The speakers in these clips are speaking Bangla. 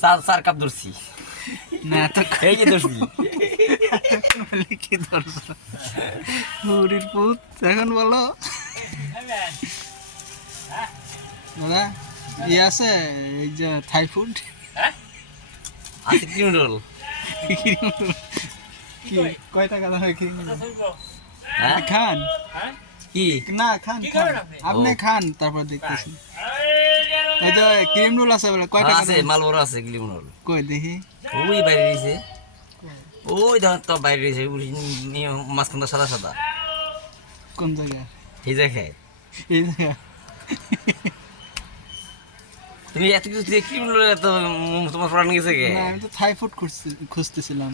চার কাপ ধরছি না তো এই যে ধরছি কি ধরছ মুড়ির পুত এখন বলো দাদা ই আছে এই যে থাই ফুড আছে ক্রিম রোল কি কয় টাকা দাম ক্রিম হ্যাঁ খান কি না খান আপনি খান তারপর দেখতেছি এই যে ক্রিম রোল আছে বলে কয় টাকা আছে মালবড় আছে ক্রিম রোল কই দেখি ওই বাইরে রয়েছে ওই ধর তো বাইরে রয়েছে মাঝখানটা সাদা সাদা কোন জায়গা এই দেখে এই জায়গা তুমি এত কিছু দিয়ে ক্রিম রোল এত তোমার প্রাণ গেছে কে না আমি তো থাই ফুড খুঁজতেছিলাম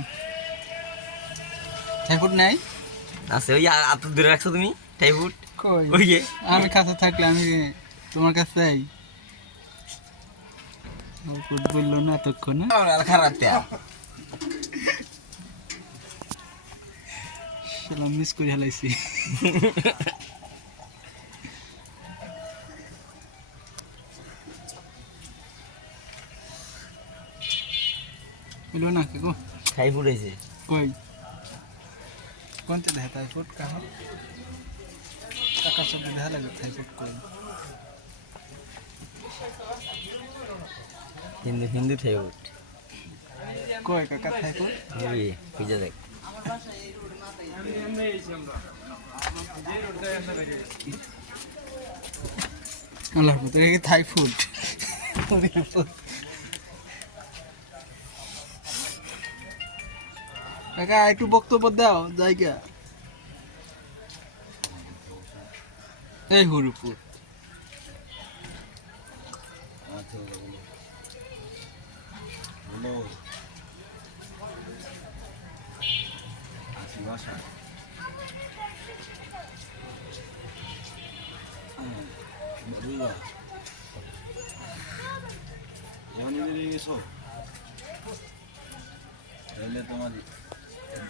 থাই ফুড নাই আছে ওই এত দূরে রাখছো তুমি টাইফুড কই ওই যে আমি কাছে থাকলে আমি তোমার কাছে যাই ফুড বললো না এতক্ষণ না খারাপ সেলাম মিস করে হেলাইছি বললো না কে গো টাইফুড হয়েছে কই কোনটা দেখা থাই ফুড কাহা কাকার সঙ্গে দেখা লাগে থাই ফুড কই হিন্দু হিন্দু টাইফুড কই কাকা থাই ফুড ওই খুঁজে দেখ আল্লাহ পুত্র কি থাই ফুড কাকা একটু বক্তব্য দাও জায়গা এই হুরুপুর তাহলে তোমার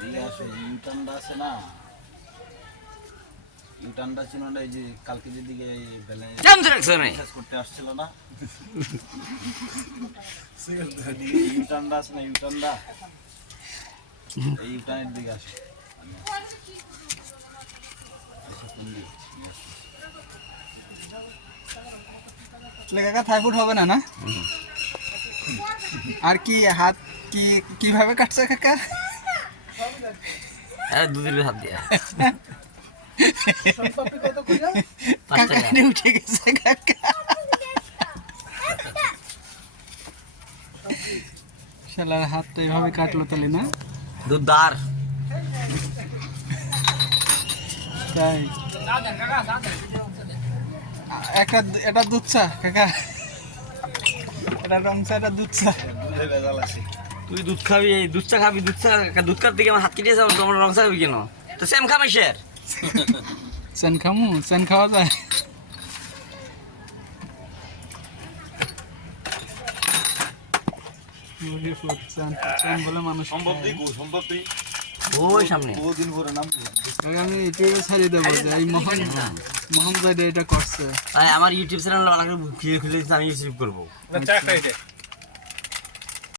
দিয়ে আসো ইউটার্নটা আছে না ইউটার্নটা ছিল না এই যে কালকে যেদিকে কেমন রাখছো না শেষ করতে আসছিল না ইউটার্নটা আছে না ইউটার্নটা এই ইউটার্নের দিকে আসো কাকা থাই ফুড হবে না না আর কি হাত কি কিভাবে কাটছে কাকা আরে দুধের হাত দিয়া কাকা উঠে গেছে কাকা শালার হাতটা এভাবে কাটলো তাহলে না দুধদার তাই একটা এটা দুধ চা কাকা এটা রং চা এটা দুধ চা ভেজাল আছে তুই দুধ খাবি দুধ চা খাবি দুধ খার দিকে আমার হাত কেটে যাবো তোমার রং চা খাবি কেন তো সেম খাবে স্যার চান খামু চান খাওয়া যায় চান বলে মানুষ সম্ভব দিই সম্ভব তুই ওই সামনে বহুদিন পরে নাম আমি এটাই ছাড়িয়ে দেবো যে এই মোহন এটা করছে আমার ইউটিউব চ্যানেল খুলে খুলে আমি ইউটিউব করবো